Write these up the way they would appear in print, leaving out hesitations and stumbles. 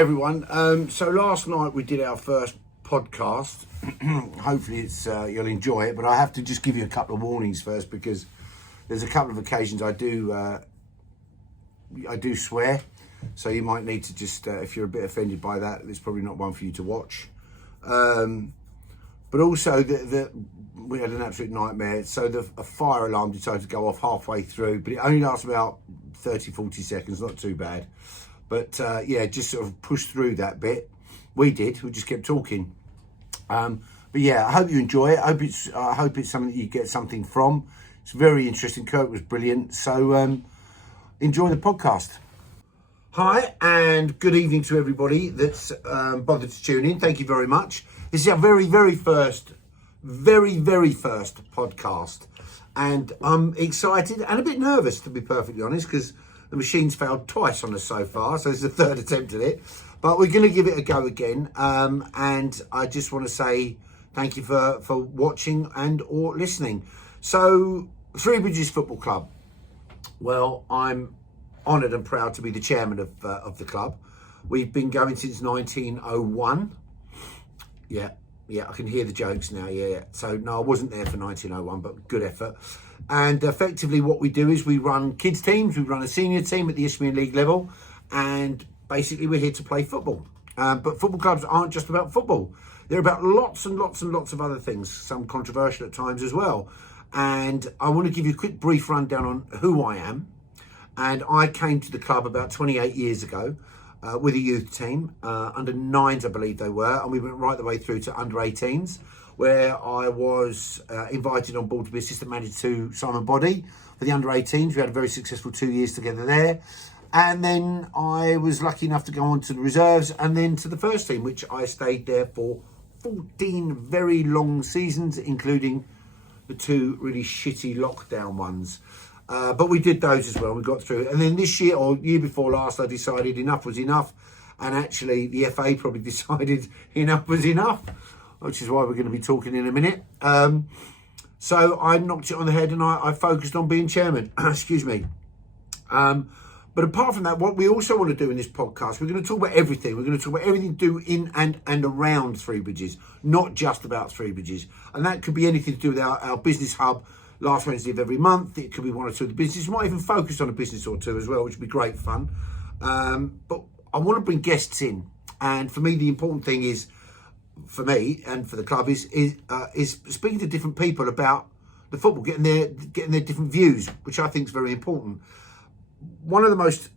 Hi everyone. So last night we did our first podcast. Hopefully you'll enjoy it, but I have to just give you a couple of warnings first because there's a couple of occasions I do swear, so you might need to just if you're a bit offended by that, it's probably not one for you to watch. But also we had an absolute nightmare. So a fire alarm decided to go off halfway through, but it only lasts about 30-40 seconds, not too bad. But just sort of pushed through that bit. We did. We just kept talking. But yeah, I hope you enjoy it. I hope it's something that you get something from. It's very interesting. Kirk was brilliant. So enjoy the podcast. Hi and good evening to everybody that's bothered to tune in. Thank you very much. This is our very first podcast, and I'm excited and a bit nervous, to be perfectly honest, because the machine's failed twice on us so far, so it's the third attempt at it. But we're going to give it a go again. And I just want to say thank you for watching and or listening. So, Three Bridges Football Club. Well, I'm honoured and proud to be the chairman of the club. We've been going since 1901. Yeah, I can hear the jokes now, yeah. So, no, I wasn't there for 1901, but good effort. And effectively what we do is we run kids teams, we run a senior team at the Isthmian League level, and basically we're here to play football. But football clubs aren't just about football. They're about lots and lots of other things, some controversial at times as well. And I want to give you a quick brief rundown on who I am. And I came to the club about 28 years ago with a youth team, under 9s I believe they were, and we went right the way through to under 18s, where I was invited on board to be assistant manager to Simon Boddy for the under 18s. We had a very successful 2 years together there. And then I was lucky enough to go on to the reserves and then to the first team, which I stayed there for 14 very long seasons, including the 2 really shitty lockdown ones. But we did those as well. We got through it. And then this year, or year before last, I decided enough was enough. And actually, the FA probably decided enough was enough, which is why we're going to be talking in a minute. So I knocked it on the head and I focused on being chairman. Excuse me. But apart from that, what we also want to do in this podcast, we're going to talk about everything. We're going to talk about everything to do in and around Three Bridges, not just about Three Bridges. And that could be anything to do with our business hub last Wednesday of every month. It could be one or two of the businesses. We might even focus on a business or two as well, which would be great fun. But I want to bring guests in. And for me, the important thing is, for me and for the club, is speaking to different people about the football, getting their different views, which I think is very important. One of the most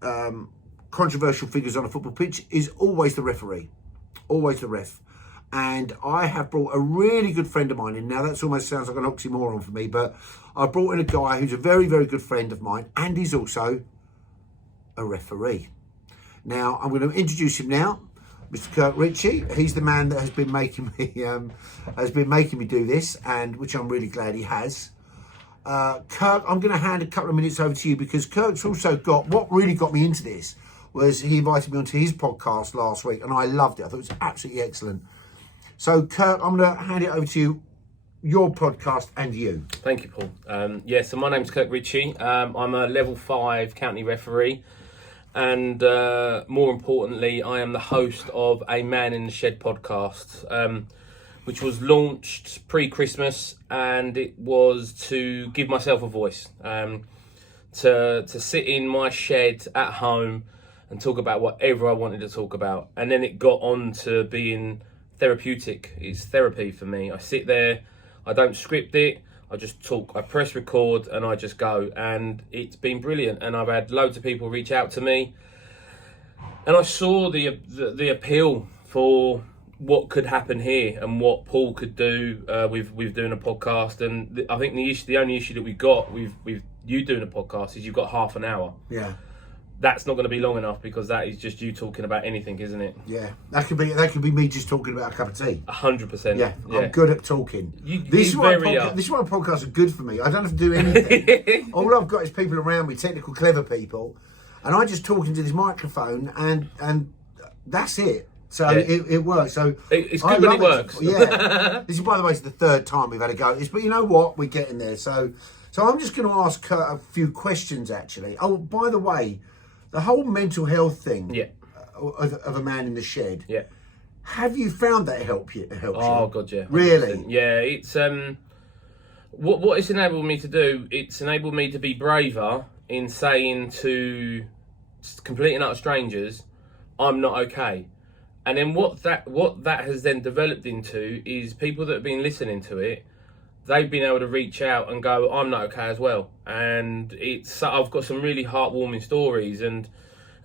controversial figures on a football pitch is always the referee, always the ref. And I have brought a really good friend of mine in. Now, that almost sounds like an oxymoron for me, but I brought in a guy who's a very good friend of mine, and he's also a referee. Now, I'm going to introduce him now, Mr. Kirk Ritchie. He's the man that has been making me do this, and which I'm really glad he has. Kirk, I'm going to hand a couple of minutes over to you because Kirk's also got, what really got me into this was he invited me onto his podcast last week and I loved it. I thought it was absolutely excellent. So Kirk, I'm going to hand it over to you, your podcast and you. Thank you, Paul. So my name's Kirk Ritchie. I'm a level 5 county referee and more importantly, I am the host of a Man in the Shed podcast, which was launched pre-Christmas, and it was to give myself a voice, to sit in my shed at home and talk about whatever I wanted to talk about. And then it got on to being therapeutic. It's therapy for me. I sit there, I don't script it, I just talk, I press record and I just go. And it's been brilliant. And I've had loads of people reach out to me. And I saw the appeal for what could happen here and what Paul could do with doing a podcast. And I think the only issue that we've got with you doing a podcast is you've got half an hour. Yeah. That's not going to be long enough because that is just you talking about anything, isn't it? Yeah. That could be me just talking about a cup of tea. 100%. Yeah. I'm good at talking. This is why podcasts are good for me. I don't have to do anything. All I've got is people around me, technical, clever people, and I just talk into this microphone and that's it. So yeah. it works. So it's good when it works. Yeah. This is, by the way, it's the third time we've had a go at this, but you know what? We're getting there. So I'm just going to ask a few questions, actually. Oh, by the way, the whole mental health thing. Yeah. of a man in the shed. Yeah. Have you found that helps you? Oh God, yeah. 100%. Really? Yeah, it's what it's enabled me to do. It's enabled me to be braver in saying to complete and utter strangers, I'm not okay. And then what that has then developed into is people that have been listening to it, they've been able to reach out and go, I'm not okay as well. And I've got some really heartwarming stories, and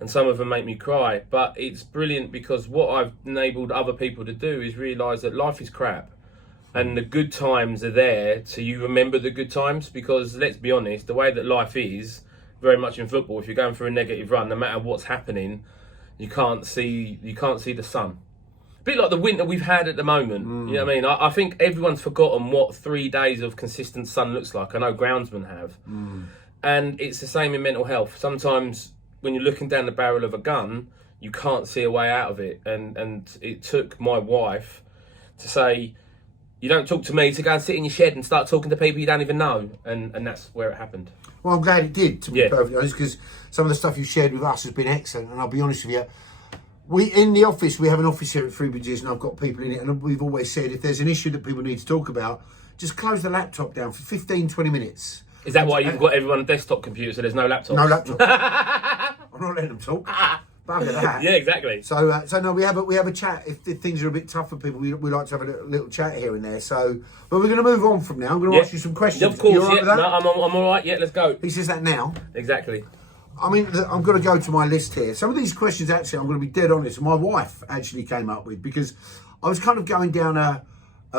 some of them make me cry. But it's brilliant because what I've enabled other people to do is realise that life is crap. And the good times are there, so you remember the good times. Because let's be honest, the way that life is, very much in football, if you're going through a negative run, no matter what's happening, you can't see the sun. A bit like the winter we've had at the moment. You know what I mean? I think everyone's forgotten what 3 days of consistent sun looks like. I know groundsmen have. And it's the same in mental health. Sometimes when you're looking down the barrel of a gun, you can't see a way out of it. And it took my wife to say, you don't talk to me, to go and sit in your shed and start talking to people you don't even know. And that's where it happened. Well, I'm glad it did, to be perfectly honest, because some of the stuff you've shared with us has been excellent. And I'll be honest with you, in the office, we have an office here at Three Bridges, and I've got people in it. And we've always said, if there's an issue that people need to talk about, just close the laptop down for 15, 20 minutes. Is that why you've got everyone on desktop computers so there's no laptops? No laptop. I'm not letting them talk. Bugger that. Yeah, exactly. So no, we have a chat. If things are a bit tough for people, we like to have a little chat here and there. So, but we're going to move on from now. I'm going to ask you some questions. Of course, you all right with that? No, I'm all right. Yeah, let's go. He says that now. Exactly. I mean, I'm going to go to my list here. Some of these questions, actually, I'm going to be dead honest, my wife actually came up with, because I was kind of going down a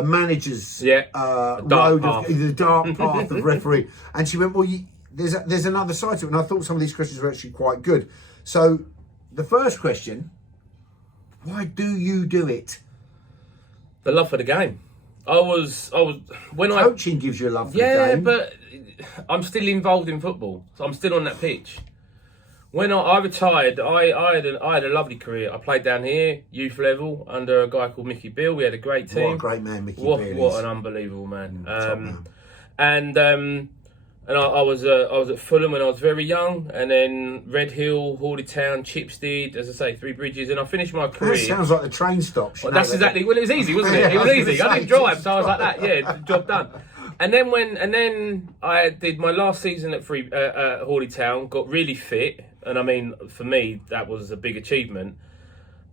manager's road, the dark path of referee, and she went, well, there's another side to it, and I thought some of these questions were actually quite good. So, the first question, why do you do it? The love for the game. Coaching gives you a love for the game. Yeah, but I'm still involved in football, so I'm still on that pitch. When I retired, I had a lovely career. I played down here, youth level, under a guy called Mickey Bill. We had a great team. What a great man Mickey Bill is. What an unbelievable man. And I was at Fulham when I was very young, and then Red Hill, Hawley Town, Chipstead, as I say, Three Bridges, and I finished my career. That sounds like the train stops. Well, that's exactly. Well, it was easy, wasn't it? It was easy. I didn't drive, so I was like that. Yeah, job done. And then I did my last season at Hawley Town, got really fit, and I mean, for me, that was a big achievement.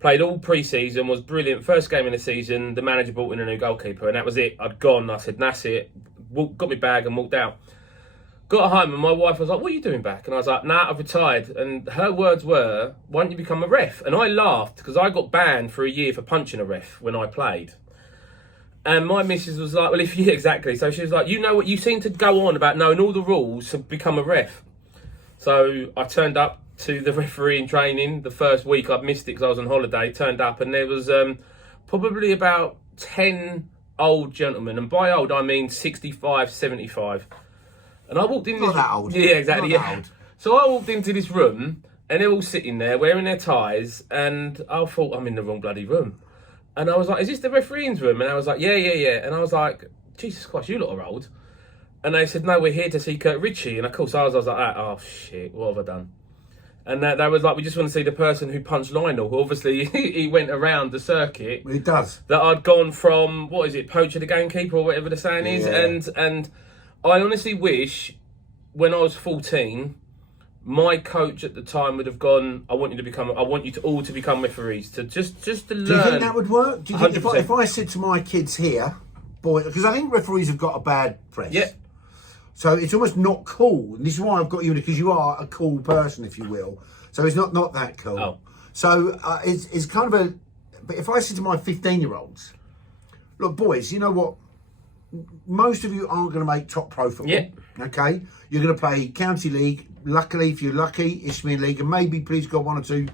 Played all pre-season, was brilliant. First game in the season, the manager brought in a new goalkeeper, and that was it. I'd gone. I said, that's it. Got my bag and walked out. Got home and my wife was like, what are you doing back? And I was like, nah, I've retired. And her words were, why don't you become a ref? And I laughed because I got banned for a year for punching a ref when I played. And my missus was like, well, exactly. So she was like, you know what, you seem to go on about knowing all the rules to become a ref. So I turned up to the refereeing training. The first week I'd missed it because I was on holiday. Turned up and there was probably about 10 old gentlemen. And by old, I mean 65, 75. And I walked in. Not that old. Yeah, exactly. Not that old. So I walked into this room, and they're all sitting there wearing their ties, and I thought I'm in the wrong bloody room. And I was like, "Is this the refereeing's room?" And I was like, "Yeah." And I was like, "Jesus Christ, you lot are old." And they said, "No, we're here to see Kirk Ritchie." And of course, I was like, "Oh shit, what have I done?" And they was like, "We just want to see the person who punched Lionel." Who obviously, he went around the circuit. Well, he does. That I'd gone from poacher to gamekeeper or whatever the saying is, and. I honestly wish, when I was 14, my coach at the time would have gone, I want you to all become referees, to just to learn. Do you think that would work? Do you think 100%. if I said to my kids here, boy, because I think referees have got a bad press. Yeah. So it's almost not cool. And this is why I've got you, because you are a cool person, if you will. So it's not that cool. Oh. So it's kind of but if I said to my 15-year-olds, look, boys, you know what? Most of you aren't going to make top pro football. Yeah. Okay? You're going to play county league. Luckily, if you're lucky, Isthmian league, and maybe, please God, one or two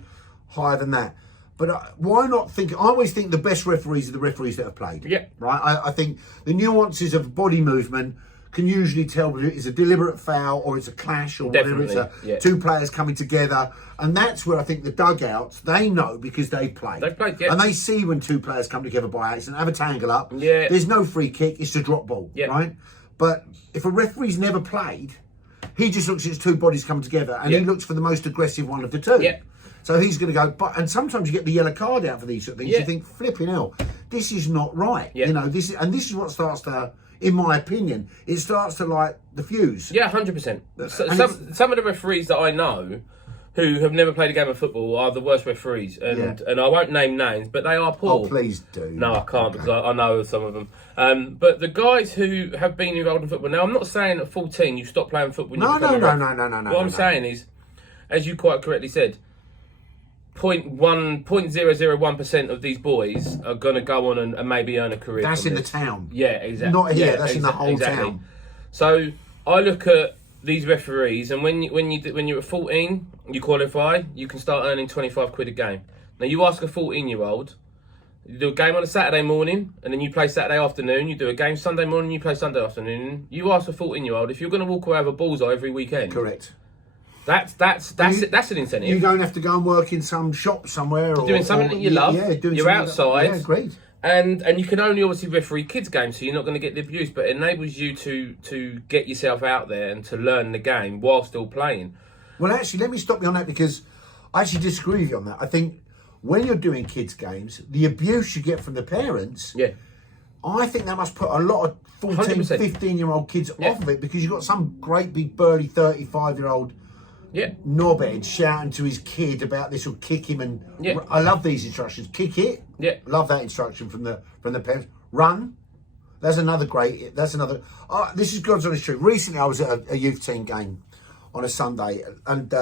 higher than that. But why not think? I always think the best referees are the referees that have played. Yeah. Right? I think the nuances of body movement can usually tell whether it's a deliberate foul or it's a clash or Definitely. whatever. It's two players coming together. And that's where I think the dugouts, they know because they've played. They've played, yeah. And they see when two players come together by accident, have a tangle up. Yeah. There's no free kick, it's a drop ball. Yeah. Right? But if a referee's never played, he just looks at his two bodies come together and he looks for the most aggressive one of the two. Yeah. So he's going to go, but and sometimes you get the yellow card out for these sort of things. Yeah. You think, flipping hell, this is not right. Yeah. You know, this is what starts to, in my opinion, it starts to light the fuse. Yeah, 100%. Some of the referees that I know who have never played a game of football are the worst referees, and I won't name names, but they are poor. Oh, please do. No, I can't because I know some of them. But the guys who have been involved in football, now I'm not saying at 14 you stop playing football. No. What I'm saying is, as you quite correctly said, 0.001% of these boys are going to go on and maybe earn a career. That's in this. the town. Yeah, exactly. Not here. Yeah, that's in the whole town. So I look at these referees, and when you're at 14, you qualify, you can start earning 25 quid a game. Now you ask a 14-year-old, you do a game on a Saturday morning, and then you play Saturday afternoon. You do a game Sunday morning, you play Sunday afternoon. You ask a 14-year-old if you're going to walk away with a bullseye every weekend. Correct. That's an incentive. You don't have to go and work in some shop somewhere. Or doing something that you love. Yeah, you're outside. Yeah, great. And you can only obviously referee kids' games, so you're not going to get the abuse, but it enables you to get yourself out there and to learn the game while still playing. Well, actually, let me stop you on that because I actually disagree with you on that. I think when you're doing kids' games, the abuse you get from the parents, I think that must put a lot of 14, 100%. 15-year-old kids off of it because you've got some great big burly 35-year-old knobhead shouting to his kid about this will kick him, and I love these instructions. Kick it. Yeah. Love that instruction from the parents. Run. That's another great. This is God's honest truth. Recently, I was at a youth team game on a Sunday and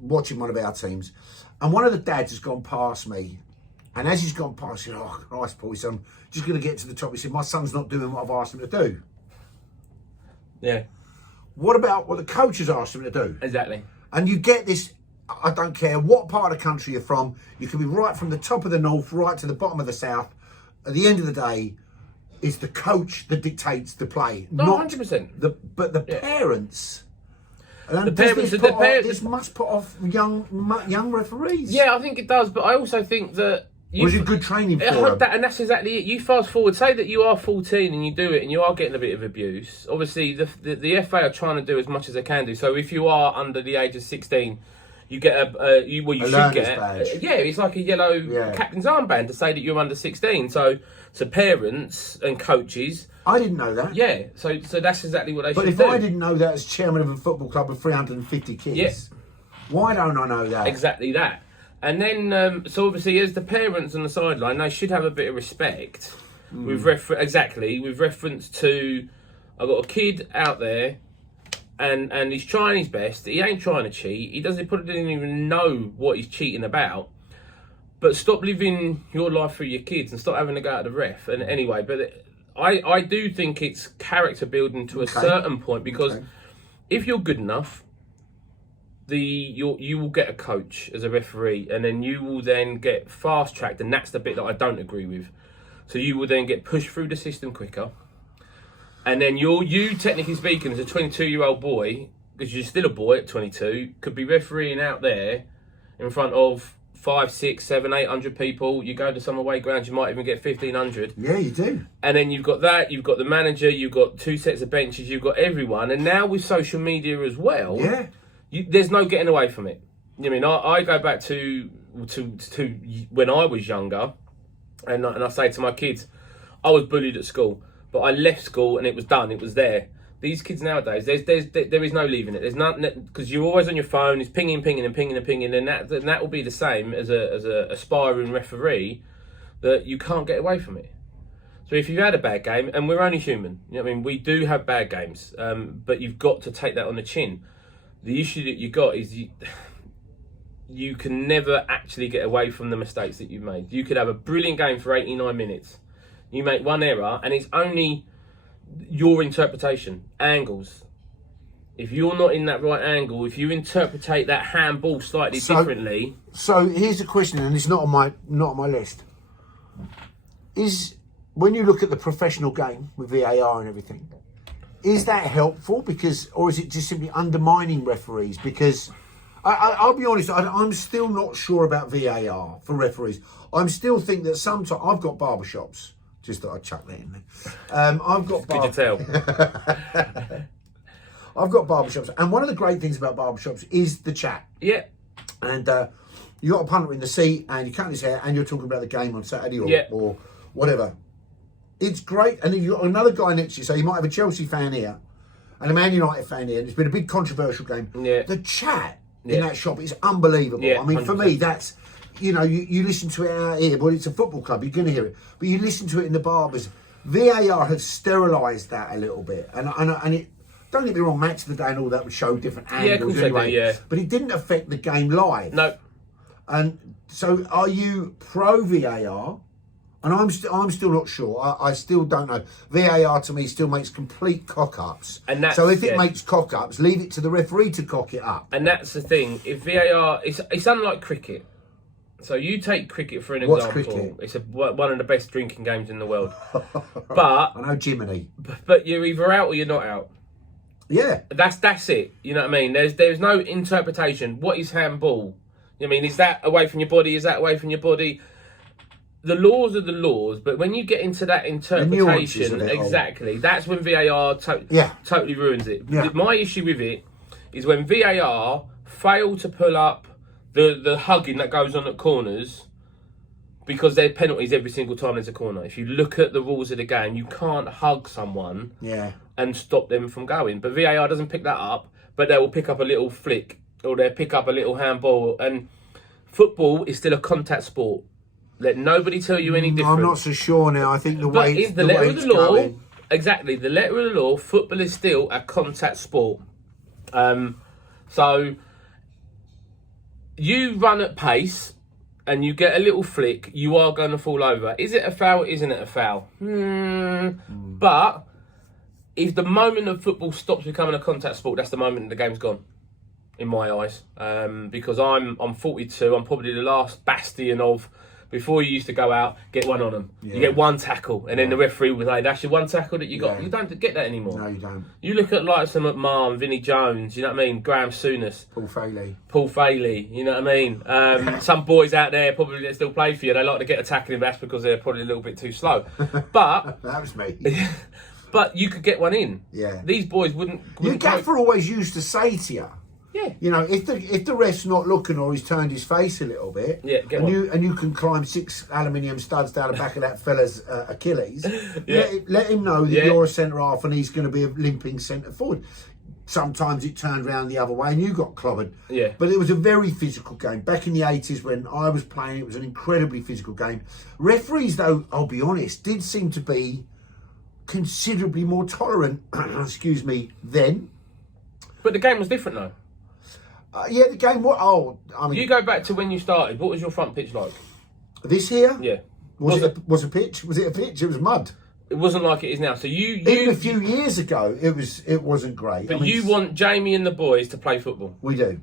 watching one of our teams, and one of the dads has gone past me, and as he's gone past, he said, "Oh Christ, Paul, I'm just going to get to the top." He said, "My son's not doing what I've asked him to do." Yeah. What about what the coach has asked him to do? Exactly. And you get this, I don't care what part of the country you're from, you can be right from the top of the north, right to the bottom of the south. At the end of the day, it's the coach that dictates the play. No, not 100%. But the parents. This must put off young referees. Yeah, I think it does, but I also think that... Was it good training for them? And that's exactly it. You fast forward, say that you are 14 and you do it and you are getting a bit of abuse. Obviously, the FA are trying to do as much as they can do. So if you are under the age of 16, you get you should get badge. It's like a yellow captain's armband to say that you're under 16. So parents and coaches... I didn't know that. Yeah, so that's exactly what they should do. But if I didn't know that as chairman of a football club of 350 kids, why don't I know that? Exactly that. And then, so obviously, as the parents on the sideline, they should have a bit of respect with reference to, I've got a kid out there, and he's trying his best. He ain't trying to cheat. He probably didn't even know what he's cheating about. But stop living your life through your kids and stop having to go at the ref. And anyway, but I do think it's character building to a certain point because if you're good enough, you will get a coach as a referee, and then you will then get fast tracked, and that's the bit that I don't agree with. So you will then get pushed through the system quicker, and then you technically speaking as a 22-year-old boy, because you're still a boy at 22, could be refereeing out there in front of 5, 6, 7, 800 people. You go to some away grounds, you might even get 1,500. Yeah, you do. And then you've got the manager, you've got 2 sets of benches, you've got everyone, and now with social media as well. Yeah. There's no getting away from it. I mean, I go back to when I was younger, and I say to my kids, I was bullied at school, but I left school and it was done. It was there. These kids nowadays, there is no leaving it. There's not, because you're always on your phone. It's pinging, and that will be the same as a aspiring referee, that you can't get away from it. So if you've had a bad game, and we're only human, you know what I mean, we do have bad games, but you've got to take that on the chin. The issue that you got is you can never actually get away from the mistakes that you've made. You could have a brilliant game for 89 minutes. You make one error, and it's only your interpretation, angles. If you're not in that right angle, if you interpretate that handball slightly differently. So here's a question, and it's not on my list. Is when you look at the professional game with VAR and everything, is that helpful? Or is it just simply undermining referees? Because I'll be honest, I'm still not sure about VAR for referees. I still think that sometimes I've got barbershops. Just thought I'd chuck that in there. I've got. Could you tell? I've got barbershops, and one of the great things about barbershops is the chat. Yeah. And You got a punter in the seat and you cut his hair and you're talking about the game on Saturday or whatever. It's great. And then you got another guy next to you. So you might have a Chelsea fan here and a Man United fan here. And it's been a big controversial game. Yeah. The chat in that shop is unbelievable. Yeah, I mean, 100%. For me, that's, you listen to it out here. Well, it's a football club. You're going to hear it. But you listen to it in the barbers. VAR have sterilised that a little bit. And it, don't get me wrong, Match of the Day and all that would show different angles anyway. But it didn't affect the game live. No. And so, are you pro VAR? And I'm still not sure. I still don't know. VAR to me still makes complete cock-ups. So if it makes cock-ups, leave it to the referee to cock it up. And that's the thing. If VAR, it's unlike cricket. So you take cricket for an example. What's cricket? It's one of the best drinking games in the world. But I know Jiminy. But you're either out or you're not out. Yeah. That's it. You know what I mean? There's no interpretation. What is handball? I mean, is that away from your body? Is that away from your body? The laws are the laws, but when you get into that interpretation, exactly, that's when VAR totally ruins it. Yeah. My issue with it is when VAR fail to pull up the hugging that goes on at corners, because there are penalties every single time there's a corner. If you look at the rules of the game, you can't hug someone and stop them from going. But VAR doesn't pick that up, but they will pick up a little flick or they'll pick up a little handball. And football is still a contact sport. Let nobody tell you any different. I'm not so sure now. I think the way it's going. Exactly, the letter of the law, football is still a contact sport. So you run at pace and you get a little flick, you are going to fall over. Is it a foul? Isn't it a foul? But if the moment of football stops becoming a contact sport, that's the moment the game's gone, in my eyes. Because I'm 42, I'm probably the last bastion of, before you used to go out, get one on them. Yeah. You get one tackle, and then the referee would say, that's your one tackle that you got. Yeah. You don't get that anymore. No, you don't. You look at like some McMahon, Vinnie Jones, you know what I mean? Graham Souness. Paul Faili, you know what I mean? Some boys out there probably that still play for you, they like to get a tackle in, but that's because they're probably a little bit too slow. But that was me. But you could get one in. Yeah. These boys wouldn't Your gaffer always used to say to you, if the ref's not looking or he's turned his face a little bit, and you can climb 6 aluminium studs down the back of that fella's Achilles, let him know that you're a centre half and he's going to be a limping centre forward. Sometimes it turned round the other way and you got clobbered. Yeah. But it was a very physical game. Back in the 80s when I was playing, it was an incredibly physical game. Referees, though, I'll be honest, did seem to be considerably more tolerant, then. But the game was different, though. The game. You go back to when you started. What was your front pitch like? This here? Yeah. Was it a pitch? Was it a pitch? It was mud. It wasn't like it is now. So even a few years ago, it wasn't great. But you want Jamie and the boys to play football. We do.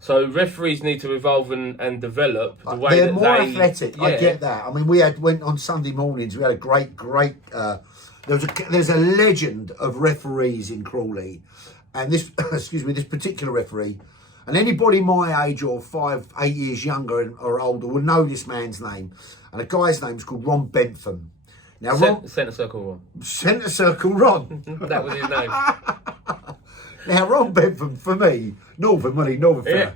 So referees need to evolve and develop the way they're more athletic. Yeah. I get that. I mean, went on Sunday mornings. We had a great. There's a legend of referees in Crawley. And this, this particular referee, and anybody my age or 5, 8 years younger or older will know this man's name. And the guy's name's called Ron Bentham. Now, Centre Circle Ron. Centre Circle Ron. That was his name. Now, Ron Bentham, for me, Northern fella.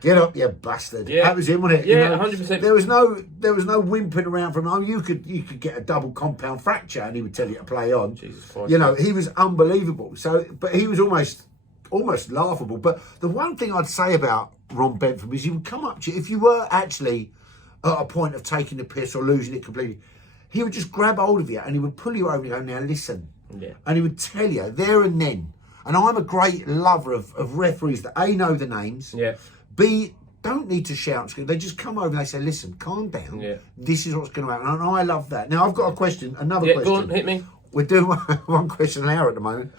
Get up, you bastard. Yeah. That was him, wasn't it? Yeah, 100%. There was no whimpering around from him. You could get a double compound fracture and he would tell you to play on. Jesus Christ. He was unbelievable. So, but he was almost laughable. But the one thing I'd say about Ron Bentham is he would come up to you, if you were actually at a point of taking the piss or losing it completely, he would just grab hold of you and he would pull you over and go, now listen. Yeah. And he would tell you there and then. And I'm a great lover of referees that A, know the names, B, don't need to shout and scream. They just come over and they say, listen, calm down. Yeah. This is what's going to happen. And I love that. Now, I've got a question, another question. Go on, hit me. We're doing one question an hour at the moment.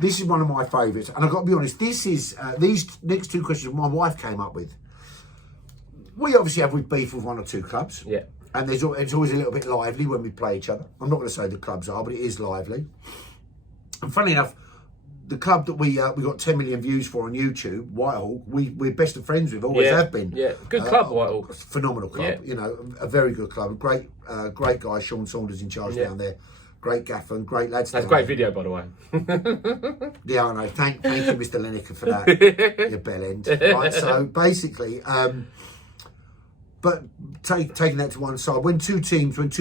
This is one of my favourites. And I've got to be honest, this is these next 2 questions my wife came up with. We obviously have beef with 1 or 2 clubs. Yeah. And it's always a little bit lively when we play each other. I'm not going to say the clubs are, but it is lively. And funny enough, the club that we got 10 million views for on YouTube, Whitehall, we're best of friends with, always have been. Yeah, good club, Whitehall. Phenomenal club, a very good club. Great guy, Sean Saunders in charge down there. great gaffer and great lads. That's great video, by the way. Yeah, I know. Thank you, Mr. Lineker, for that. Your bell end. Right, so basically, but taking that to one side, when two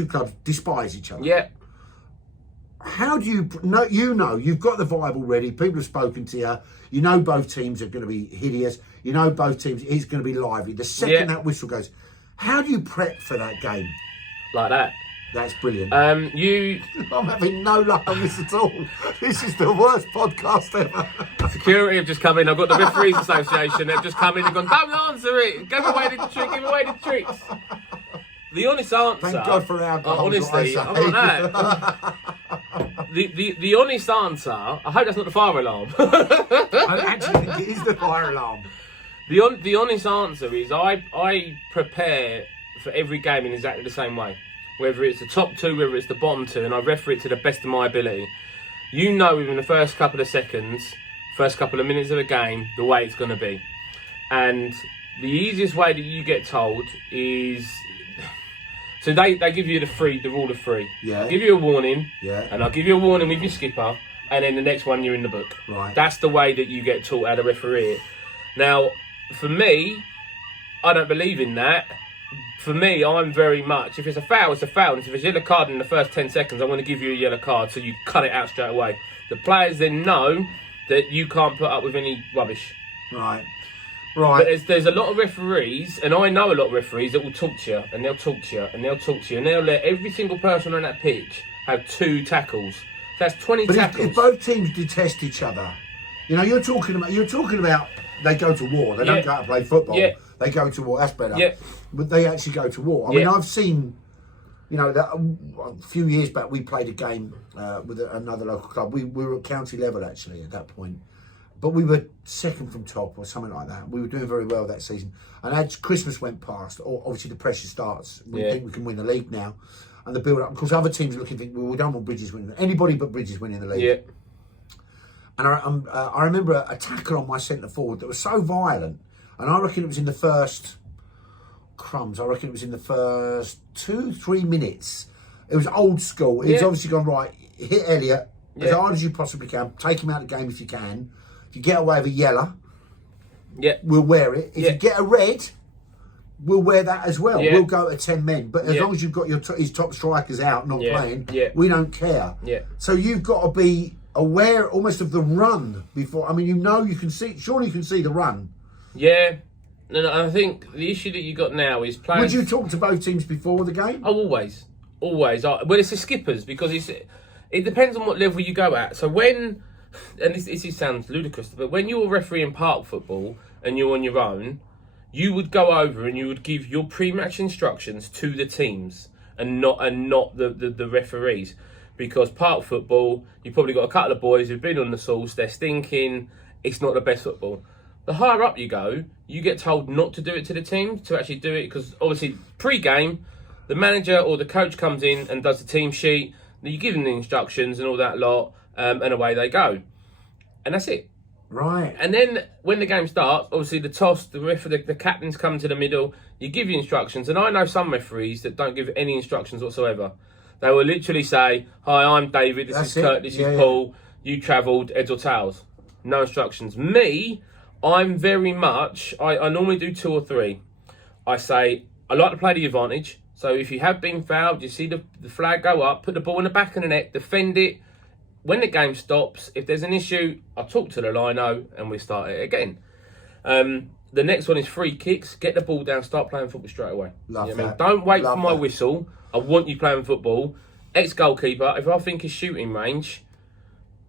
clubs despise each other, Yeah. how do you know? You've got the vibe already. People have spoken to you. You know both teams are going to be hideous. You know both teams is going to be lively. The second that whistle goes, how do you prep for that game? Like that. That's brilliant. I'm having no luck on this at all. This is the worst podcast ever. Security have just come in. I've got the Referees Association. They've just come in and gone, don't answer it. Give away the trick. Give away the tricks. The honest answer. Thank God for alcohol. Honestly, I'm like that. The honest answer. I hope that's not the fire alarm. I actually think it is the fire alarm. The honest answer is I prepare for every game in exactly the same way. Whether it's the top two, whether it's the bottom two, and I referee it to the best of my ability. You know within the first couple of seconds, first couple of minutes of a game, the way it's going to be. And the easiest way that you get told is... So they give you the rule of three. Yeah. I'll give you a warning. Yeah. And I'll give you a warning with your skipper. And then the next one, you're in the book. Right. That's the way that you get taught how to referee it. Now, for me, I don't believe in that. For me, I'm very much, if it's a foul, it's a foul. And if it's a yellow card in the first 10 seconds, I'm going to give you a yellow card. So you cut it out straight away. The players then know that you can't put up with any rubbish. Right. But there's a lot of referees, and I know a lot of referees that will talk to you, and they'll talk to you, and they'll talk to you, and they'll let every single person on that pitch have 2 tackles. So that's 20 tackles. If both teams detest each other, you're talking about they go to war. They don't go out and play football. Yeah. They go to war. That's better. Yeah. But they actually go to war. I mean, I've seen, that a few years back we played a game with another local club. We were at county level actually at that point, but we were second from top or something like that. We were doing very well that season. And as Christmas went past, obviously the pressure starts. We think we can win the league now, and the build up. Of course, other teams are looking, think, well, we don't want Bridges winning. Anybody but Bridges winning the league. Yeah. And I remember a tackle on my centre forward that was so violent, and I reckon it was in the first 2-3 minutes. It was old school. It's obviously gone, right, hit Elliot as hard as you possibly can, take him out of the game if you can. If you get away with a yellow, we'll wear it. If you get a red, we'll wear that as well. We'll go to 10 men. But as long as you've got his top strikers out, not playing, we don't care. So you've got to be aware almost of the run before. I mean, you can see, surely you can see the run. Yeah. No, I think the issue that you got now is playing. Would you talk to both teams before the game? Oh, always. Well, it's the skippers, because it depends on what level you go at. So when, and this sounds ludicrous, but when you're refereeing park football and you're on your own, you would go over and you would give your pre-match instructions to the teams and not the referees. Because park football, you've probably got a couple of boys who've been on the sauce, they're stinking, it's not the best football. The higher up you go, you get told not to do it to the team, to actually do it, because obviously pre-game, the manager or the coach comes in and does the team sheet, you give them the instructions and all that lot, and away they go. And that's it. Right. And then when the game starts, obviously the toss, the captains come to the middle, you give you instructions, and I know some referees that don't give any instructions whatsoever. They will literally say, hi, I'm David, this is Kirk, this is Paul, you travelled, heads or tails. No instructions. Me, I'm very much, I normally do 2 or 3. I say, I like to play the advantage. So if you have been fouled, you see the flag go up, put the ball in the back of the net, defend it. When the game stops, if there's an issue, I'll talk to the lino and we start it again. The next one is free kicks. Get the ball down, start playing football straight away. Love that. I mean? Don't wait for my whistle. I want you playing football. Ex-goalkeeper, if I think it's shooting range,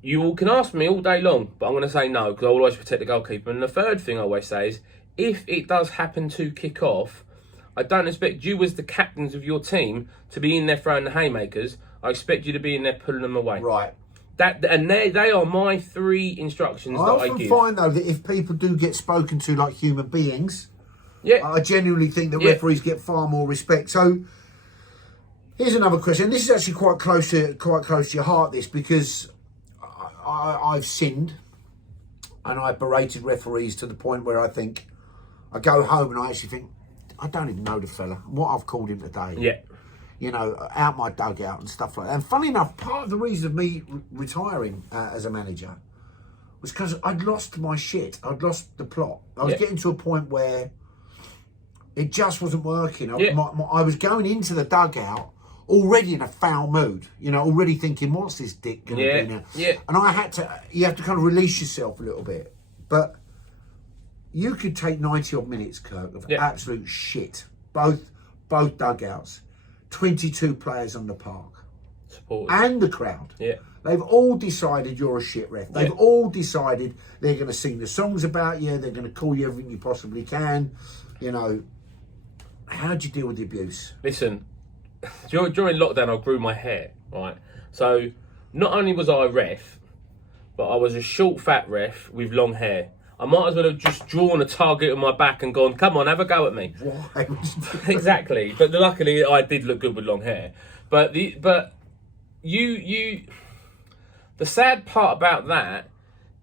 you all can ask me all day long, but I'm going to say no, because I will always protect the goalkeeper. And the third thing I always say is, if it does happen to kick off, I don't expect you as the captains of your team to be in there throwing the haymakers. I expect you to be in there pulling them away. Right. They are my 3 instructions that I give. I often find, though, that if people do get spoken to like human beings, I genuinely think that referees get far more respect. So here's another question. This is actually quite close to your heart, this, because I've sinned and I berated referees to the point where I think, I go home and I actually think, I don't even know the fella, what I've called him today. Yeah. out my dugout and stuff like that. And funny enough, part of the reason of me retiring as a manager was because I'd lost my shit. I'd lost the plot. I was getting to a point where it just wasn't working. I was going into the dugout already in a foul mood, already thinking, what's this dick going to do now? Yeah. And you have to kind of release yourself a little bit. But you could take 90 odd minutes, Kirk, of absolute shit. Both dugouts, 22 players on the park. Supporters. And the crowd. Yeah. They've all decided you're a shit ref. They've all decided they're going to sing the songs about you. They're going to call you everything you possibly can. How do you deal with the abuse? Listen, during lockdown, I grew my hair, right? So not only was I a ref, but I was a short, fat ref with long hair. I might as well have just drawn a target on my back and gone, come on, have a go at me. Why? Exactly. But luckily, I did look good with long hair. But the sad part about that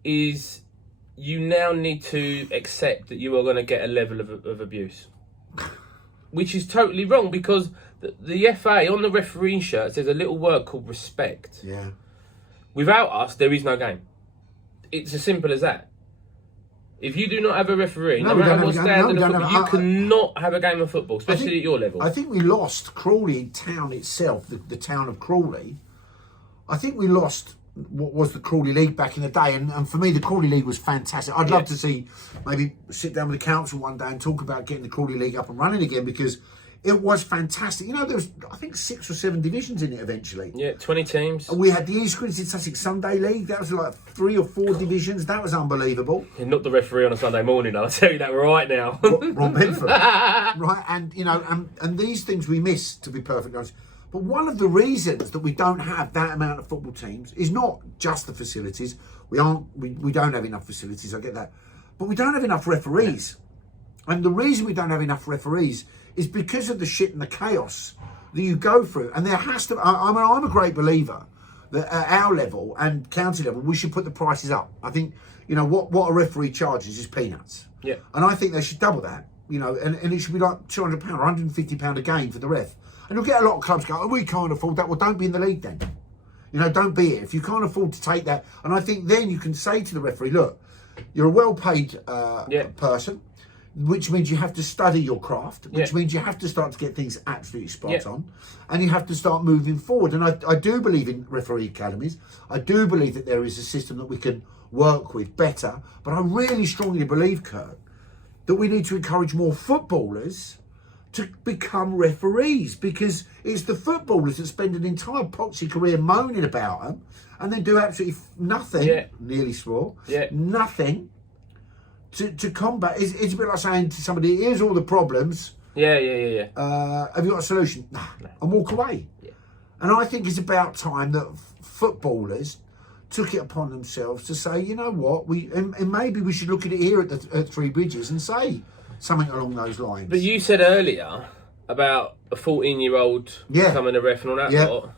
is you now need to accept that you are going to get a level of abuse. Which is totally wrong, because the FA on the referee shirt says a little word called respect. Yeah. Without us, there is no game. It's as simple as that. If you do not have a referee, no matter what standard of football, you cannot have a game of football, especially at your level. I think we lost Crawley town itself, the town of Crawley. I think we lost what was the Crawley League back in the day, and for me the Crawley League was fantastic. I'd love to see, maybe sit down with the council one day and talk about getting the Crawley League up and running again, because it was fantastic. There was, I think, 6 or 7 divisions in it eventually. Yeah, 20 teams. And we had the East Grinstead Sussex Sunday League. That was like 3 or 4 divisions. That was unbelievable. You're not the referee on a Sunday morning, I'll tell you that right now. Ron Benford. Right, and and these things we miss, to be perfectly honest. But one of the reasons that we don't have that amount of football teams is not just the facilities. We don't have enough facilities, I get that. But we don't have enough referees. And the reason we don't have enough referees is because of the shit and the chaos that you go through. And there has to, I'm a great believer that at our level and county level, we should put the prices up. I think, what a referee charges is peanuts. Yeah. And I think they should double that, and it should be like £200, £150 a game for the ref. And you'll get a lot of clubs go, oh, we can't afford that. Well, don't be in the league then. Don't be it. If you can't afford to take that. And I think then you can say to the referee, look, you're a well-paid person, which means you have to study your craft, which means you have to start to get things absolutely spot on, and you have to start moving forward. And I do believe in referee academies. I do believe that there is a system that we can work with better. But I really strongly believe, Kirk, that we need to encourage more footballers to become referees, because it's the footballers that spend an entire poxy career moaning about them and then do absolutely nothing, nearly swore, nothing to combat. It's a bit like saying to somebody, here's all the problems. Yeah. Have you got a solution? Nah, and walk away. Yeah. And I think it's about time that footballers took it upon themselves to say, you know what, and maybe we should look at it here at Three Bridges and say something along those lines. But you said earlier about a 14-year-old becoming a ref and all that lot.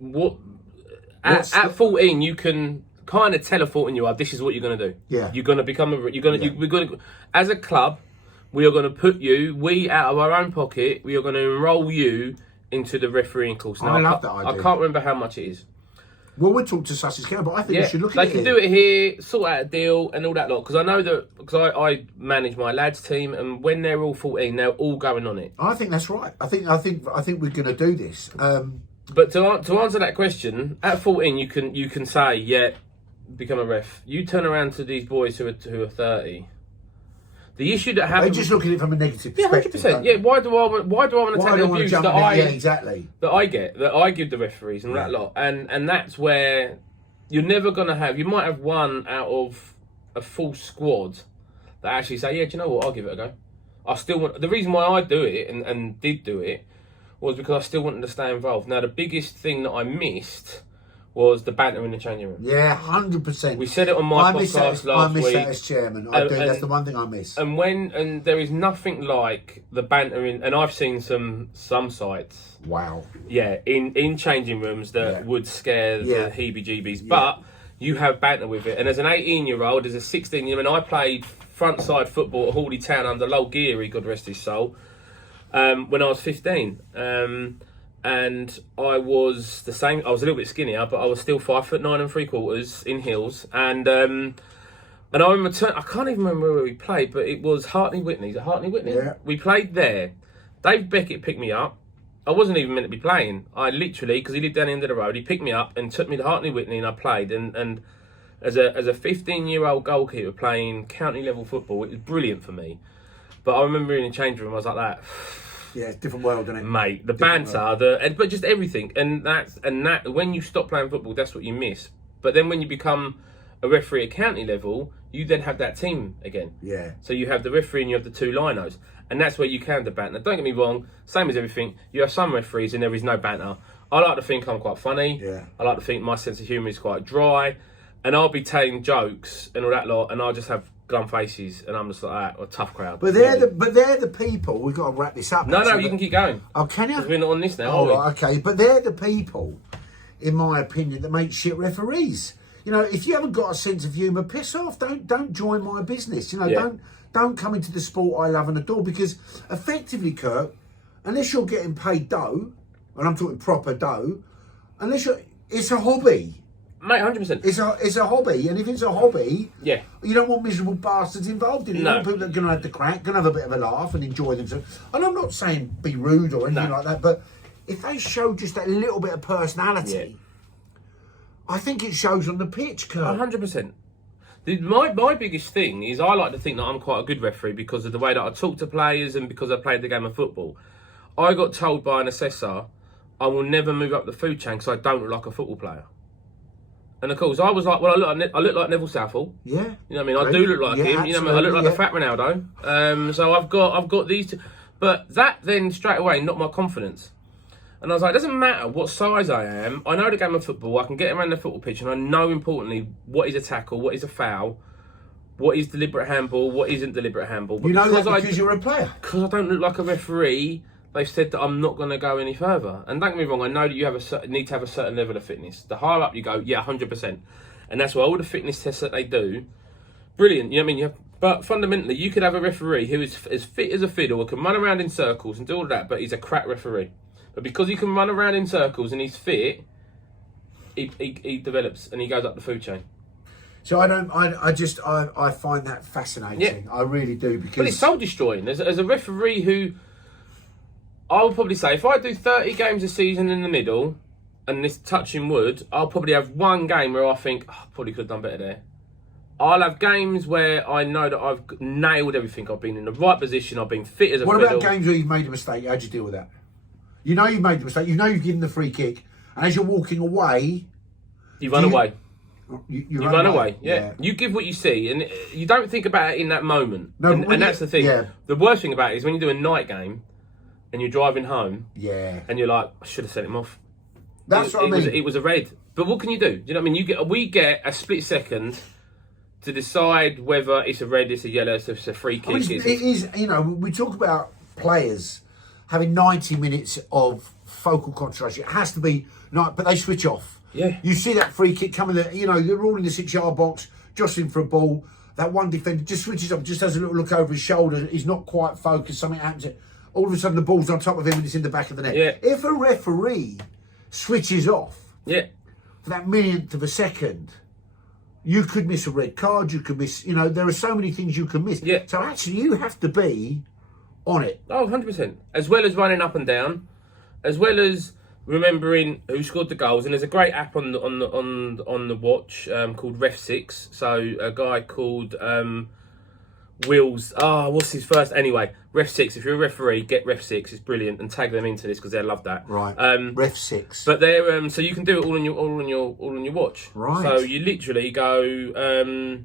What? At 14, you can kind of tell a 14-year-old this is what you're going to do. Yeah. You're going to become a. We're going to. As a club, we are going to put you. We out of our own pocket. We are going to enrol you into the refereeing course. Now, I love that idea. I can't remember how much it is. Well, we'll talk to Sussex County, but I think we should look at it. They can do it here, sort out a deal and all that lot. Because I know that, because I manage my lads team, and when they're all 14, they're all going on it. I think that's right. I think we're going to do this. But to answer that question, at 14, you can say, become a ref. You turn around to these boys who are 30. The issue that happens... They're just looking at it from a negative perspective. 100%. Yeah, why do I want to take the abuse that I get, that I give the referees and that lot? And that's where you're never going to have... You might have one out of a full squad that actually say, do you know what, I'll give it a go. I still want... The reason why I do it and did do it was because I still wanted to stay involved. Now, the biggest thing that I missed was the banter in the changing room. Yeah, 100%. We said it on my podcast last week. I miss that as chairman. I do. That's the one thing I miss. And there is nothing like the banter in, and I've seen some sites. Wow. Yeah, in changing rooms that would scare the heebie-jeebies. But you have banter with it. And as an 18-year-old, as a 16-year-old, I played front side football at Hawley Town under Lol Geary, God rest his soul. when I was 15. And I was the same. I was a little bit skinnier, but I was still 5'9 3/4" in heels. And I remember, I can't even remember where we played, but it was Hartney Whitney. Is it Hartney Whitney? Yeah. We played there. Dave Beckett picked me up. I wasn't even meant to be playing. I literally, because he lived down the end of the road, he picked me up and took me to Hartney Whitney, and I played. And as a 15-year-old goalkeeper playing county level football, it was brilliant for me. But I remember in the change room, I was like that. Yeah, it's a different world, isn't it? Mate, the Different banter, but just everything, and that when you stop playing football, that's what you miss. But then when you become a referee at county level, you then have that team again. Yeah. So you have the referee and you have the two linos, and that's where you can have the banter. Don't get me wrong, same as everything. You have some referees and there is no banter. I like to think I'm quite funny. Yeah. I like to think my sense of humour is quite dry, and I'll be telling jokes and all that lot, and I'll just have glum faces, and I'm just like that, a tough crowd. But they're the people. We've got to wrap this up. No, actually, you can keep going. Oh, can you? Because we're not on this now, Oh, are we? right, okay. But they're the people, in my opinion, that make shit referees. You know, if you haven't got a sense of humour, piss off. Don't join my business. You know, Yeah. don't come into the sport I love and adore, because effectively, Kirk, unless you're getting paid dough, and I'm talking proper dough, it's a hobby. Mate, 100%. It's a hobby, and if it's a hobby, Yeah. you don't want miserable bastards involved in it. You No. want people that are going to have the crack, going to have a bit of a laugh and enjoy themselves. And I'm not saying be rude or anything No. like that, but if they show just a little bit of personality, Yeah. I think it shows on the pitch, Kirk. 100%. My biggest thing is I like to think that I'm quite a good referee because of the way that I talk to players and because I played the game of football. I got told by an assessor I will never move up the food chain because I don't look like a football player. And of course, I was like, well, I look like Neville Southall. Yeah. You know what I mean? I do look like Yeah, him. You know what I mean? I look like the fat Ronaldo. So I've got these two. But that then straight away knocked my confidence. And I was like, it doesn't matter what size I am. I know the game of football. I can get around the football pitch, and I know importantly what is a tackle, what is a foul, what is deliberate handball, what isn't deliberate handball. But You know that because you're a player. Because I don't look like a referee, they've said that I'm not going to go any further. And don't get me wrong, I know that you need to have a certain level of fitness. The higher up you go, yeah, 100%. And that's why all the fitness tests that they do, brilliant. You know what I mean? But fundamentally, you could have a referee who is as fit as a fiddle, who can run around in circles and do all that, but he's a crap referee. But because he can run around in circles and he's fit, he develops and he goes up the food chain. So I find that fascinating. Yeah. I really do, because but it's soul destroying. As a referee who, I would probably say, if I do 30 games a season in the middle, and this touching wood, I'll probably have one game where I think, I probably could have done better there. I'll have games where I know that I've nailed everything. I've been in the right position. I've been fit as a fiddle. What about games where you've made a mistake? How'd you deal with that? You know you've made the mistake. You know you've given the free kick, and as you're walking away, you run away. You run away. Yeah. You give what you see, and you don't think about it in that moment. No, and that's the thing. Yeah. The worst thing about it is when you do a night game, and you're driving home. Yeah. And you're like, I should have sent him off. That's what I mean. It was a red. But what can you do? Do you know what I mean? We get a split second to decide whether it's a red, it's a yellow, it's a free kick. I mean, it is, you know, we talk about players having 90 minutes of focal concentration. It has to be, but they switch off. Yeah. You see that free kick coming, you know, they're all in the 6-yard box, jostling for a ball. That one defender just switches off, just has a little look over his shoulder. He's not quite focused. Something happens. All of a sudden, the ball's on top of him and it's in the back of the net. Yeah. If a referee switches off for that millionth of a second, you could miss a red card. You could miss, you know, there are so many things you can miss. Yeah. So actually, you have to be on it. Oh, 100%. As well as running up and down, as well as remembering who scored the goals. And there's a great app on the watch called Ref6. So a guy called Will's. What's his first? Anyway, Ref6. If you're a referee, get Ref6. It's brilliant, and tag them into this because they love that. Right. Ref6. But they're so you can do it all on your watch. Right. So you literally go.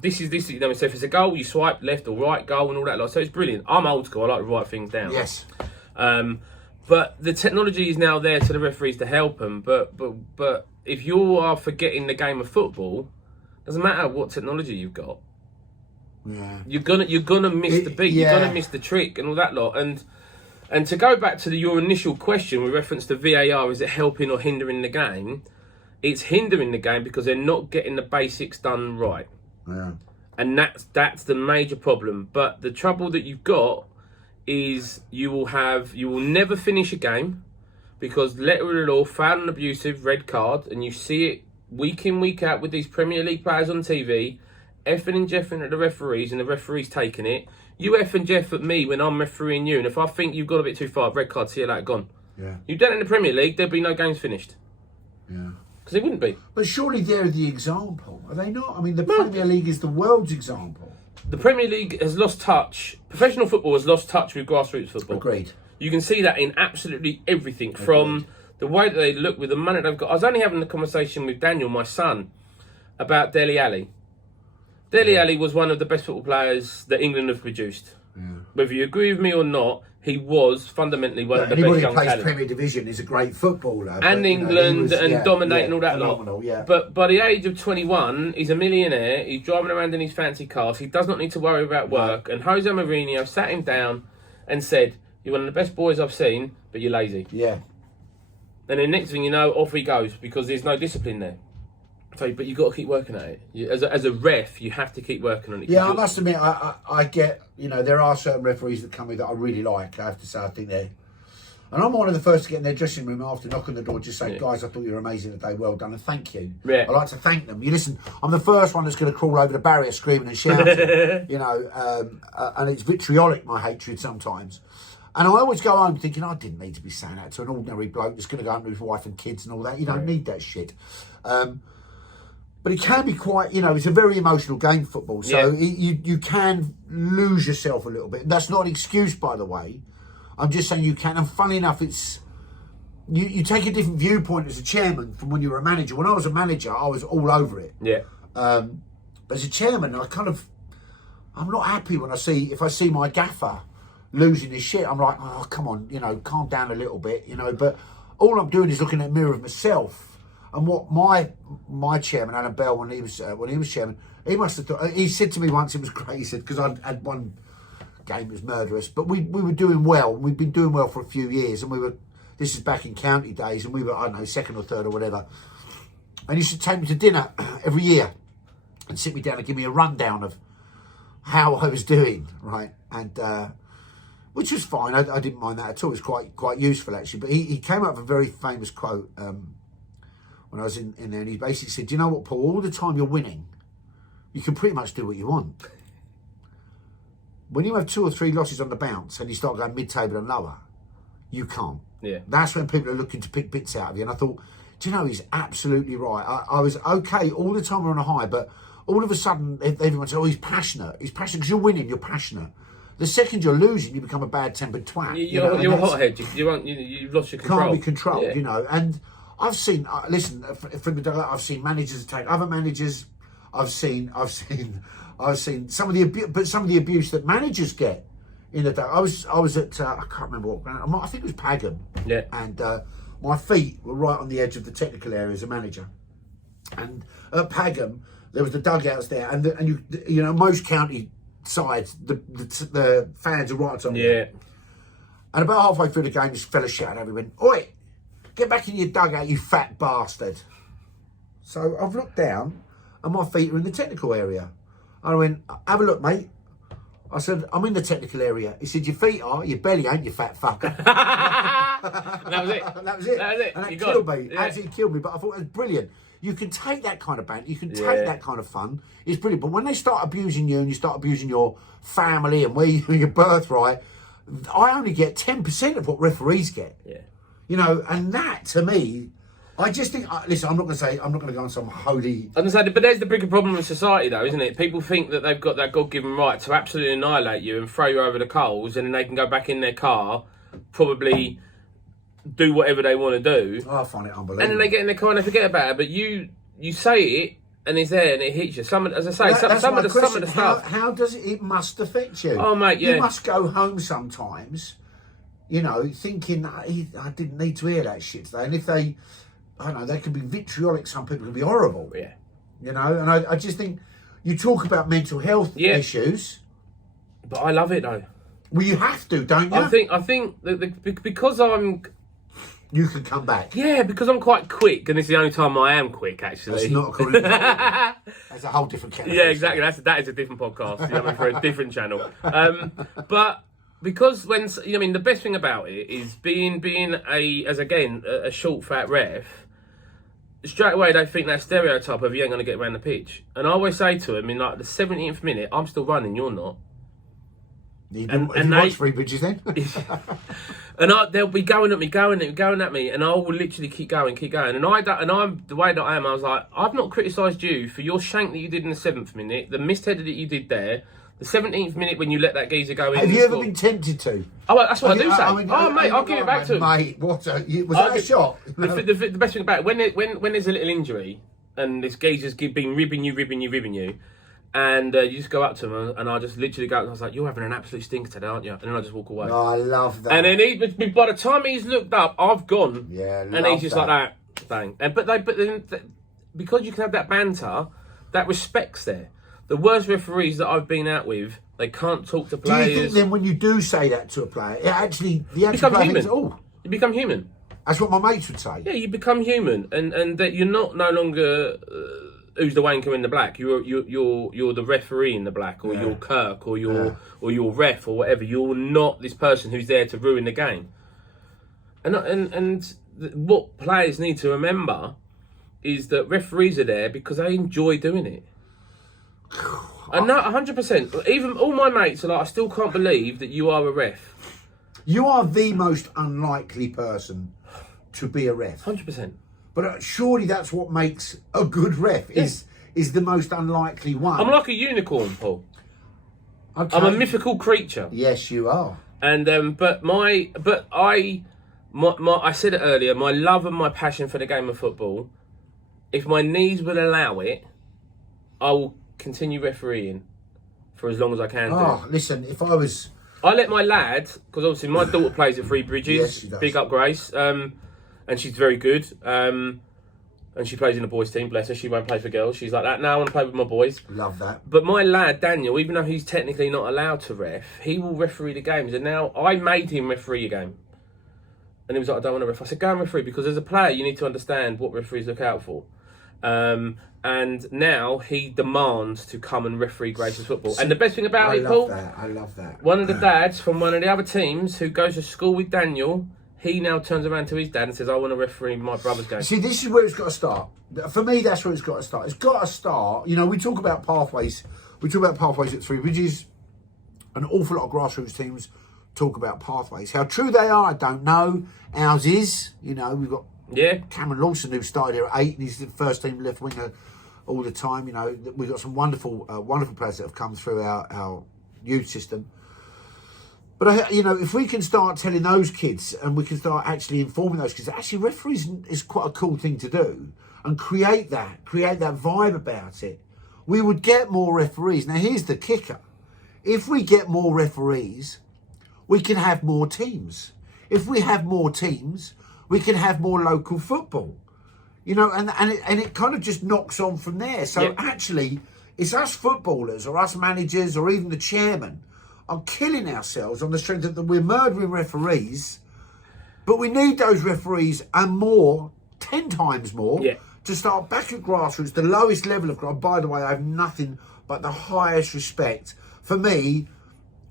This is. You know, so if it's a goal, you swipe left or right goal and all that lot. So it's brilliant. I'm old school. I like to write things down. Yes. But the technology is now there to the referees to help them. But if you are forgetting the game of football, doesn't matter what technology you've got. Yeah. You're gonna miss the beat. Yeah. You're gonna miss the trick and all that lot. And to go back to your initial question with reference to VAR, is it helping or hindering the game? It's hindering the game because they're not getting the basics done right. Yeah. And that's the major problem. But the trouble that you've got is you will never finish a game because letter of the law, foul and abusive, red card, and you see it week in, week out with these Premier League players on TV, effing and jeffing at the referees, and the referees taking it. You F and Jeff at me when I'm refereeing you, and if I think you've got a bit too far, red card, see you later, gone. Yeah. You've done it in the Premier League, there'd be no games finished. Yeah. Because it wouldn't be. But surely they're the example, are they not? I mean, the Premier League is the world's example. The Premier League has lost touch. Professional football has lost touch with grassroots football. Agreed. You can see that in absolutely everything, from the way that they look with the money they've got. I was only having a conversation with Daniel, my son, about Dele Alli. Dele Alli was one of the best football players that England have produced. Yeah. Whether you agree with me or not, he was fundamentally one of the best young Anybody who plays talents. Premier Division is a great footballer. And England and dominating all that phenomenal, lot. Yeah. But by the age of 21, he's a millionaire. He's driving around in his fancy cars. He does not need to worry about work. And Jose Mourinho sat him down and said, "You're one of the best boys I've seen, but you're lazy." Yeah. And then next thing you know, off he goes because there's no discipline there. So, but you've got to keep working at it. As a ref, you have to keep working on it. Yeah, I must admit, I get, there are certain referees that come in that I really like. I have to say, I think they're... And I'm one of the first to get in their dressing room after knocking the door, just say, guys, I thought you were amazing today, well done, and thank you. Yeah. I like to thank them. You listen, I'm the first one that's going to crawl over the barrier screaming and shouting, and it's vitriolic, my hatred sometimes. And I always go home thinking, I didn't need to be saying that to an ordinary bloke that's going to go home to his wife and kids and all that. You don't need that shit. But it can be quite, it's a very emotional game, football. So you can lose yourself a little bit. That's not an excuse, by the way. I'm just saying you can. And funny enough, it's you take a different viewpoint as a chairman from when you were a manager. When I was a manager, I was all over it. Yeah. But as a chairman, I'm not happy when if I see my gaffer losing his shit. I'm like, oh, come on, calm down a little bit, But all I'm doing is looking at a mirror of myself. And what my chairman, Alan Bell, when he was chairman, he must have thought, he said to me once, it was great, he said, because I'd had one game that was murderous, but we were doing well, and we'd been doing well for a few years, and this is back in county days, and we were, I don't know, second or third or whatever, and he used to take me to dinner every year, and sit me down and give me a rundown of how I was doing, right, and which was fine, I didn't mind that at all, it was quite useful actually, but he came up with a very famous quote, when I was in there, and he basically said, you know what, Paul, all the time you're winning, you can pretty much do what you want. When you have 2 or 3 losses on the bounce and you start going mid-table and lower, you can't. Yeah. That's when people are looking to pick bits out of you. And I thought, do you know, he's absolutely right. I was okay all the time we're on a high, but all of a sudden everyone said, oh, he's passionate. He's passionate because you're winning, you're passionate. The second you're losing, you become a bad-tempered twat. You're a hothead. You've lost your control. Can't be controlled, and I've seen, listen, from the dugout, I've seen managers attack other managers. I've seen some of the abuse that managers get in the dugout. I was at, I can't remember what ground, I think it was Pagham. Yeah. And my feet were right on the edge of the technical area as a manager. And at Pagham, there was the dugouts there, and most county sides, the fans are right on top. Yeah. And about halfway through the game, this fella shouted at me, went, "Oi! Get back in your dugout, you fat bastard." So I've looked down and my feet are in the technical area. I went, "Have a look, mate." I said, "I'm in the technical area." He said, "Your feet are, your belly ain't, you fat fucker." That was it. That was it. And that killed me. Yeah. Absolutely killed me. But I thought it was brilliant. You can take that kind of banter, you can take that kind of fun. It's brilliant. But when they start abusing you and you start abusing your family and where your birthright, I only get 10% of what referees get. Yeah. And that to me, I just think. Listen, I'm not going to go on some holy. I was going to say, but there's the bigger problem with society, though, isn't it? People think that they've got that God-given right to absolutely annihilate you and throw you over the coals, and then they can go back in their car, probably do whatever they want to do. I find it unbelievable. And then they get in their car and they forget about it. But you say it, and it's there, and it hits you. Some of the stuff. How does it? It must affect you. Oh, mate, yeah. You must go home sometimes, thinking I didn't need to hear that shit today. And if they can be vitriolic. Some people can be horrible. Yeah. And I just think you talk about mental health issues. But I love it though. Well, you have to, don't you? I think that because I'm. You can come back. Yeah, because I'm quite quick, and it's the only time I am quick. Actually, that's not according to that's a whole different channel. Yeah, exactly. That is a different podcast. For a different channel. But because the best thing about it is being a short fat ref. Straight away they think that stereotype of you ain't gonna get around the pitch, and I always say to them in like the 70th minute, I'm still running, you're not. You watch Three Bridges then? And they'll be going at me, and I will literally keep going. And I'm the way that I am. I was like, I've not criticised you for your shank that you did in the 7th minute, the missed header that you did there, the 17th minute when you let that geezer go in. Have you ever been tempted to? Oh, that's what I do say. Mate, I'll give it back to him. Mate, was that a shot? The best thing about it, when there's a little injury and this geezer's been ribbing you, and you just go up to him and I just literally go, and I was like, you're having an absolute stinker today, aren't you? And then I just walk away. Oh, I love that. And then by the time he's looked up, I've gone. Yeah, and he's just like that, bang. But then because you can have that banter, that respect's there. The worst referees that I've been out with, they can't talk to players. Do you think then when you do say that to a player, the actual become player human. thinks, You become human. That's what my mates would say. Yeah, you become human, and that you're no longer who's the wanker in the black. You're the referee in the black, or you're Kirk, or you're ref, or whatever. You're not this person who's there to ruin the game. And what players need to remember is that referees are there because they enjoy doing it. And no, 100%. Even all my mates are like, I still can't believe that you are a ref. You are the most unlikely person to be a ref. 100%. But surely that's what makes a good ref, is the most unlikely one. I'm like a unicorn, Paul. Okay. I'm a mythical creature. Yes, you are. And I said it earlier, my love and my passion for the game of football, if my knees will allow it, I will continue refereeing for as long as I can. Listen, if I was... I let my lad, because obviously my daughter plays at Three Bridges. Yes, she does. Big up Grace. And she's very good. And she plays in the boys' team, bless her. She won't play for girls. She's like that. Now I want to play with my boys. Love that. But my lad, Daniel, even though he's technically not allowed to ref, he will referee the games. And now I made him referee a game. And he was like, I don't want to ref. I said, go and referee, because as a player, you need to understand what referees look out for. And now he demands to come and referee Grace's football. And the best thing about it, Paul, I love that. One of the dads from one of the other teams who goes to school with Daniel, he now turns around to his dad and says, I want to referee my brother's game. See, this is where it's got to start. For me, that's where it's got to start. It's got to start. We talk about pathways. We talk about pathways at Three Bridges. An awful lot of grassroots teams talk about pathways. How true they are, I don't know. Ours is. We've got Cameron Lawson, who started here at 8, and he's the first team left winger all the time. We've got some wonderful players that have come through our youth system. But if we can start telling those kids, and we can start actually informing those kids that actually referees is quite a cool thing to do, and create that vibe about it, we would get more referees. Now here's the kicker: if we get more referees, we can have more teams. If we have more teams, we can have more local football. And it kind of just knocks on from there. So actually, it's us footballers or us managers or even the chairman are killing ourselves on the strength that we're murdering referees, but we need those referees and more, 10 times more, to start back at grassroots, the lowest level of grassroots. By the way, I have nothing but the highest respect. For me,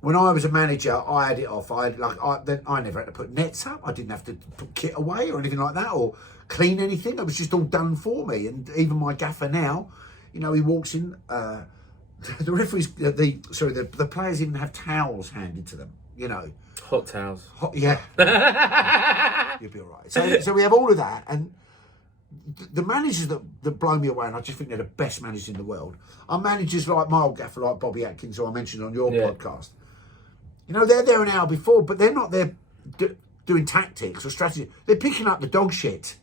when I was a manager, I had it off. I never had to put nets up. I didn't have to put kit away or anything like that, or clean anything. It was just all done for me. And even my gaffer now, he walks in. The referees, the players even have towels handed to them. Hot towels. Yeah. You'll be all right. So we have all of that, and the managers that blow me away, and I just think they're the best managers in the world, are managers like my old gaffer, like Bobby Atkins, who I mentioned on your podcast. They're there an hour before, but they're not there doing tactics or strategy. They're picking up the dog shit.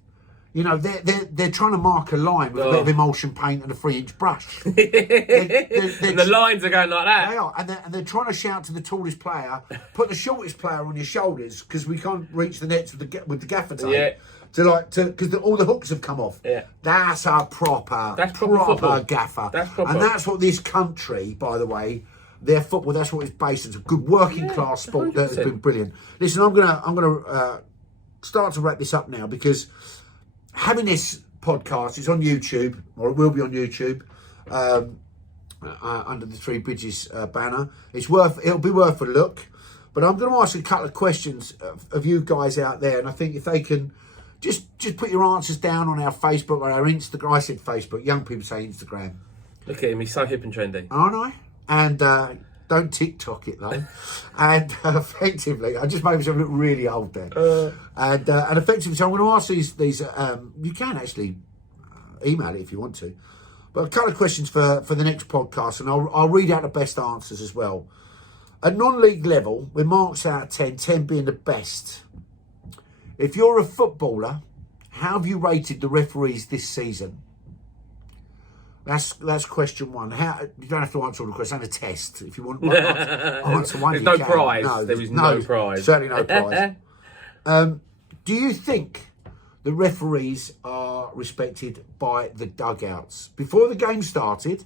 They're trying to mark a line with a bit of emulsion paint and a 3-inch brush. And the lines are going like that. They are, and they're trying to shout to the tallest player, put the shortest player on your shoulders, because we can't reach the nets with the gaffer tape. Because all the hooks have come off. Yeah. That's a proper gaffer. That's proper. And that's what this country, by the way, their football, that's what it's based on. It's a good working class sport 100%. That has been brilliant. Listen, I'm gonna start to wrap this up now, because having this podcast, it's on YouTube, or it will be on YouTube, under the Three Bridges banner. It'll be worth a look. But I'm going to ask a couple of questions of you guys out there, and I think if they can just put your answers down on our Facebook or our Instagram. I said Facebook. Young people say Instagram. Look at him, he's so hip and trendy. Aren't I? And don't TikTok it though. And effectively, I just made myself look really old there. And effectively, so I'm going to ask these. You can actually email it if you want to. But a couple of questions for the next podcast, and I'll read out the best answers as well. At non-league level, with marks out of 10, 10 being the best. If you're a footballer, how have you rated the referees this season? That's question one. You don't have to answer all the questions. It's a test. If you want to answer one, There's you no can. prize. No, there is no prize. Certainly no prize. Do you think the referees are respected by the dugouts? Before the game started,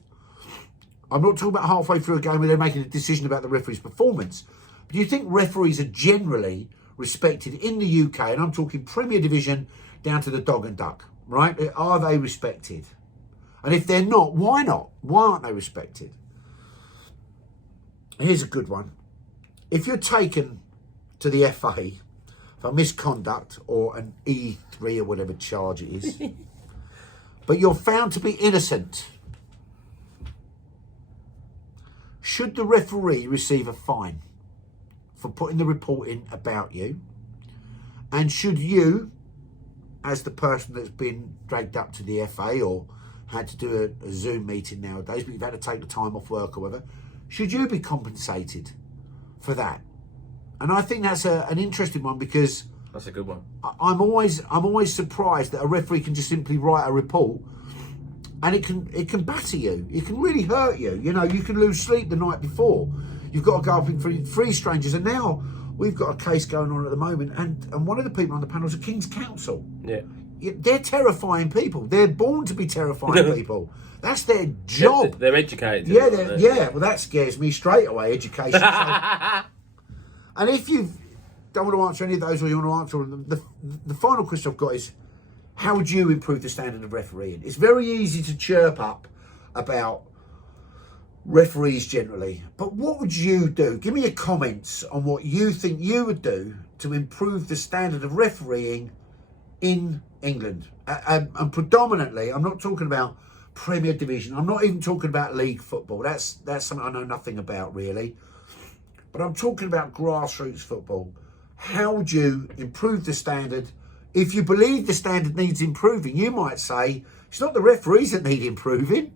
I'm not talking about halfway through a game where they're making a decision about the referee's performance. But do you think referees are generally respected in the UK? And I'm talking Premier Division down to the dog and duck, right? Are they respected? And if they're not, why not? Why aren't they respected? Here's a good one. If you're taken to the FA for misconduct or an E3 or whatever charge it is, but you're found to be innocent, should the referee receive a fine for putting the report in about you? And should you, as the person that's been dragged up to the FA or had to do a Zoom meeting nowadays, but you've had to take the time off work or whatever, should you be compensated for that? And I think that's an interesting one, because that's a good one. I'm always surprised that a referee can just simply write a report and it can batter you. It can really hurt you. You know, you can lose sleep the night before. You've got to go up in front of three strangers, and now we've got a case going on at the moment, and one of the people on the panel is a King's Counsel. Yeah. They're terrifying people. They're born to be terrifying people. That's their job. They're educated. Yeah. Well, that scares me straight away. Education. And if you don't want to answer any of those, or you want to answer them, the final question I've got is, how would you improve the standard of refereeing? It's very easy to chirp up about referees generally, but what would you do? Give me your comments on what you think you would do to improve the standard of refereeing in England. And predominantly, I'm not talking about Premier Division. I'm not even talking about league football. That's something I know nothing about really. But I'm talking about grassroots football. How would you improve the standard? If you believe the standard needs improving, you might say it's not the referees that need improving.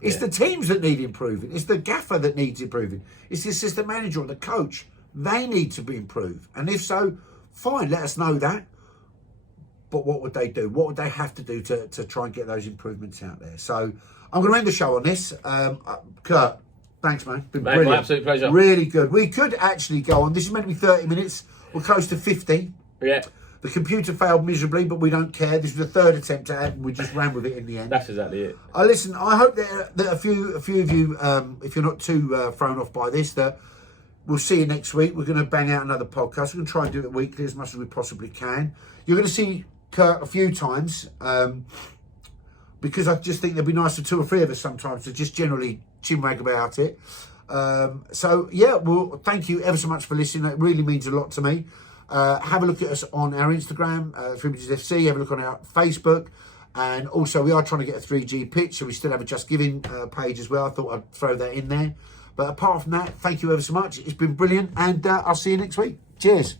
It's the teams that need improving. It's the gaffer that needs improving. It's the assistant manager or the coach. They need to be improved. And if so, fine, let us know that. But what would they do? What would they have to do to try and get those improvements out there? So I'm going to end the show on this. Kirk, thanks, man. Been brilliant. My absolute pleasure. Really good. We could actually go on. This is meant to be 30 minutes. We're close to 50. Yeah. The computer failed miserably, but we don't care. This was the third attempt at it, and we just ran with it in the end. That's exactly it. Listen, I hope that a few of you, if you're not too thrown off by this, that we'll see you next week. We're going to bang out another podcast. We're going to try and do it weekly as much as we possibly can. You're going to see Kirk a few times, because I just think it'd be nice for two or three of us sometimes to just generally chinwag about it. So, yeah, well, thank you ever so much for listening. It really means a lot to me. Have a look at us on our Instagram, 3BGFC. Have a look on our Facebook. And also, we are trying to get a 3G pitch, so we still have a Just Giving page as well. I thought I'd throw that in there. But apart from that, thank you ever so much. It's been brilliant, and I'll see you next week. Cheers.